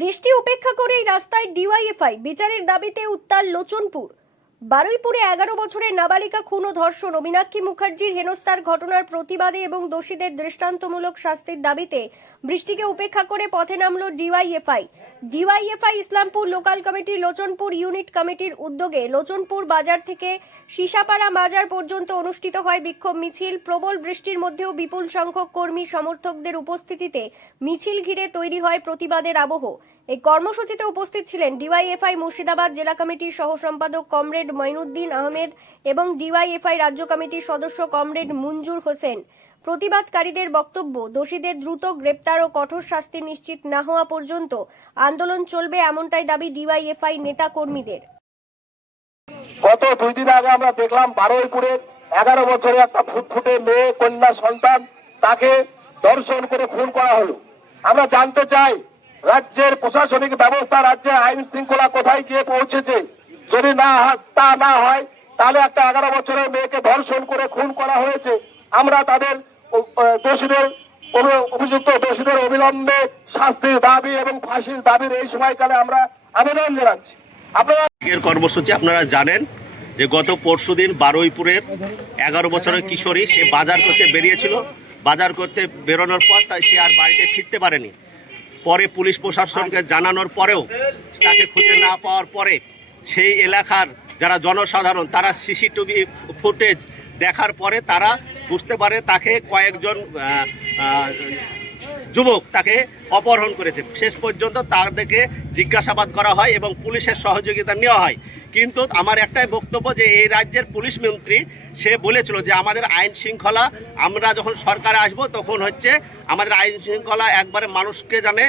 বৃষ্টি উপেক্ষা করেই রাস্তায় ডিওয়াইএফআই, বিচারের দাবিতে উত্তাল লোচনপুর। বারুইপুরে 11 বছরের নাবালিকা খুন ও ধর্ষণ ও মীনাক্ষী মুখার্জির হেনস্থার ঘটনার প্রতিবাদে এবং দোষীদের দৃষ্টান্তমূলক শাস্তির দাবিতে বৃষ্টিকে উপেক্ষা করে পথে নামল ডিওয়াইএফআই ইসলামপুর লোকাল কমিটির লোচনপুর ইউনিট কমিটির উদ্যোগে লোচনপুর বাজার থেকে সিসাপাড়া বাজার পর্যন্ত অনুষ্ঠিত হয় বিক্ষোভ মিছিল। প্রবল বৃষ্টির মধ্যেও বিপুল সংখ্যক কর্মী সমর্থকদের উপস্থিতিতে মিছিল ঘিরে তৈরি হয় প্রতিবাদের আবহ। এই কর্মসূচিতে উপস্থিত ছিলেন ডিওয়াইএফআই মুর্শিদাবাদ জেলা কমিটির সহ সম্পাদক কমরেড মঈনুদ্দিন আহমেদ এবং ডিওয়াইএফআই রাজ্য কমিটির সদস্য কমরেড মঞ্জুর হোসেন। প্রতিবাদকারীদের বক্তব্য, দোষীদের দ্রুত গ্রেপ্তার ও কঠোর শাস্তি নিশ্চিত না হওয়া পর্যন্ত আন্দোলন চলবে, এমনটাই দাবি ডিওয়াইএফআই নেতা কর্মীদের। গত 2 দিন আগে আমরা দেখলাম বারুইপুরের 11 বছরের একটা ফুটফুটে মেয়ে কন্যা সন্তান, তাকে ধর্ষণ করে খুন করা হলো। আমরা জানতে চাই রাজ্যের প্রশাসনিক ব্যবস্থা, রাজ্যের আইন শৃঙ্খলা কোথায় গিয়ে পৌঁছেছে। যদি তা না হয় তাহলে একটা 11 বছরের মেয়েকে ধর্ষণ করে খুন করা হয়েছে। আমরা তাদের অভিযুক্ত দোষীদের অবিলম্বে শাস্তির দাবি এবং ফাঁসির দাবির এই সময়কালে আমরা আবেদন জানাচ্ছি। এর কর্মসূচি আপনারা জানেন যে গত পরশুদিন বারুইপুরের 11 বছরের কিশোরী, সে বাজার করতে বেরিয়েছিল। বাজার করতে বেরোনোর পর সে আর বাড়িতে ফিরতে পারেনি। পরে পুলিশ প্রশাসনকে জানানোর পরেও তাকে খুঁজে না পাওয়ার পরে সেই এলাকার যারা জনসাধারণ তারা সিসিটিভি ফুটেজ দেখার পরে তারা বুঝতে পারে তাকে কয়েকজন যুবক তাকে অপহরণ করেছে। শেষ পর্যন্ত তাদেরকে জিজ্ঞাসাবাদ করা হয় এবং পুলিশের সহযোগিতা নেওয়া হয়। কিন্তু আমার একটাই বক্তব্য যে এই রাজ্যের পুলিশ মন্ত্রী সে বলেছিল যে আমাদের আইন শৃঙ্খলা, আমরা যখন সরকারে আসব তখন আমাদের আইন শৃঙ্খলা একবারে মানুষকে জানে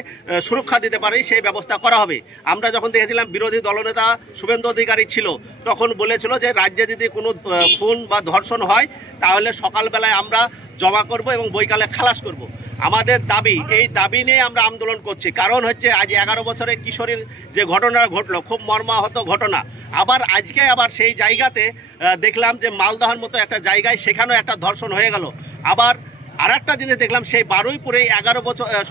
সুরক্ষা দিতে পারে সেই ব্যবস্থা করা হবে। আমরা যখন দেখেছিলাম বিরোধী দলনেতা শুভেন্দু অধিকারী ছিল, তখন বলেছিল যে রাজ্যে যদি কোনো খুন বা ধর্ষণ হয় তাহলে সকালবেলায় আমরা জমা করব এবং বৈকালে খালাস করব। আমাদের দাবি, এই দাবি নিয়ে আমরা আন্দোলন করছি। কারণ আজ 11 বছরের কিশোরীর যে ঘটনা ঘটলো, খুব মর্মাহত ঘটনা। আবার সেই জায়গাতে দেখলাম যে মালদহের মতো একটা জায়গায় সেখানেও একটা ধর্ষণ হয়ে গেল। আবার আর একটা জিনিস দেখলাম, সেই বারুইপুরে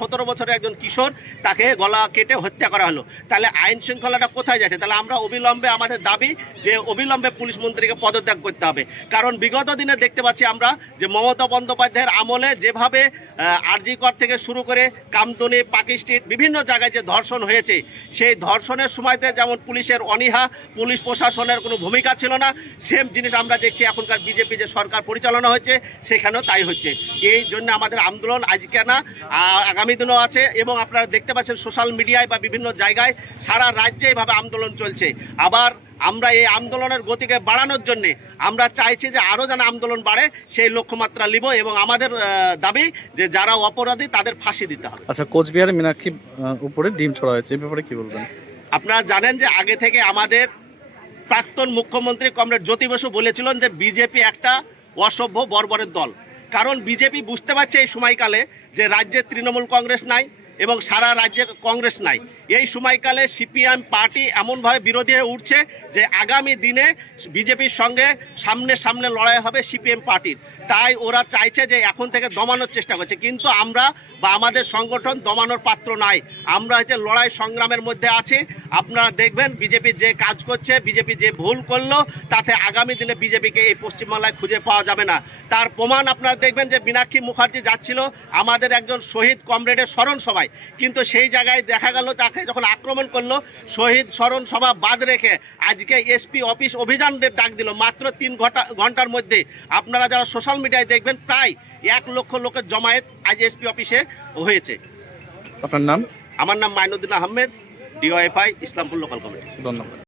17 বছরের একজন কিশোর, তাকে গলা কেটে হত্যা করা হলো। তাহলে আইন শৃঙ্খলাটা কোথায় যাচ্ছে? তাহলে আমরা অবিলম্বে, আমাদের দাবি যে অবিলম্বে পুলিশ মন্ত্রীকে পদত্যাগ করতে হবে। কারণ বিগত দিনে দেখতে পাচ্ছি আমরা যে মমতা বন্দ্যোপাধ্যায়ের আমলে যেভাবে আরজিকর থেকে শুরু করে কামদুনি, পাকি স্ট্রিট বিভিন্ন জায়গায় যে ধর্ষণ হয়েছে, সেই ধর্ষণের সময়তে যেমন পুলিশের অনীহা, পুলিশ প্রশাসনের কোনো ভূমিকা ছিল না, সেম জিনিস আমরা দেখছি এখনকার বিজেপি যে সরকার পরিচালনা হচ্ছে সেখানেও তাই হচ্ছে। এই জন্য আমাদের আন্দোলন আজকে না, আগামী দিনও আছে। এবং আপনারা দেখতে পাচ্ছেন সোশ্যাল মিডিয়ায় বা বিভিন্ন জায়গায় সারা রাজ্যে এইভাবে আন্দোলন চলছে। আবার আমরা এই আন্দোলনের গতিকে বাড়ানোর জন্য আমরা চাইছি যে আরও যেন আন্দোলন বাড়ে, সেই লক্ষ্যমাত্রা নিব। এবং আমাদের দাবি যে যারা অপরাধী তাদের ফাঁসি দিতে হবে। আচ্ছা, কোচবিহারে মীনাক্ষী উপরে ডিম ছড়া হয়েছে, এই ব্যাপারে কি বলবেন? আপনারা জানেন যে আগে থেকে আমাদের প্রাক্তন মুখ্যমন্ত্রী কমরেড জ্যোতি বসু বলেছিলেন যে বিজেপি একটা অসভ্য বর্বরের দল। কারণ বিজেপি বুঝতে পারছে এই সময়কালে যে রাজ্যে তৃণমূল কংগ্রেস নাই এবং সারা রাজ্যে কংগ্রেস নাই। এই সময়কালে সিপিএম পার্টি এমনভাবে বিরোধী হয়ে উঠছে যে আগামী দিনে বিজেপির সঙ্গে সামনে লড়াই হবে সিপিএম পার্টির। তাই ওরা চাইছে যে এখন থেকে দমানোর চেষ্টা করছে, কিন্তু আমরা বা আমাদের সংগঠন দমানোর পাত্র নাই। আমরা লড়াই সংগ্রামের মধ্যে আছি। আপনারা দেখবেন বিজেপি যে কাজ করছে, বিজেপি যে ভুল করলো, তাতে আগামী দিনে বিজেপিকে এই পশ্চিমবাংলায় খুঁজে পাওয়া যাবে না। তার প্রমাণ আপনারা দেখবেন যে মীনাক্ষী মুখার্জি যাচ্ছিল আমাদের একজন শহীদ কমরেডের স্মরণ সভায়, কিন্তু সেই জায়গায় দেখা গেল তাকে যখন আক্রমণ করলো, শহীদ স্মরণ সভা বাদ রেখে আজকে এসপি অফিস অভিযানের ডাক দিল মাত্র 3 ঘন্টার মধ্যে। আপনারা যারা সোশ্যাল মিডিয়ায় দেখবেন প্রায় 1 লক্ষ লোকের জমায়েত আজ এসপি অফিসে হয়েছে। আপনার নাম? আমার নাম Moinuddin Ahmed, DYFI Islampur local committee. ধন্যবাদ।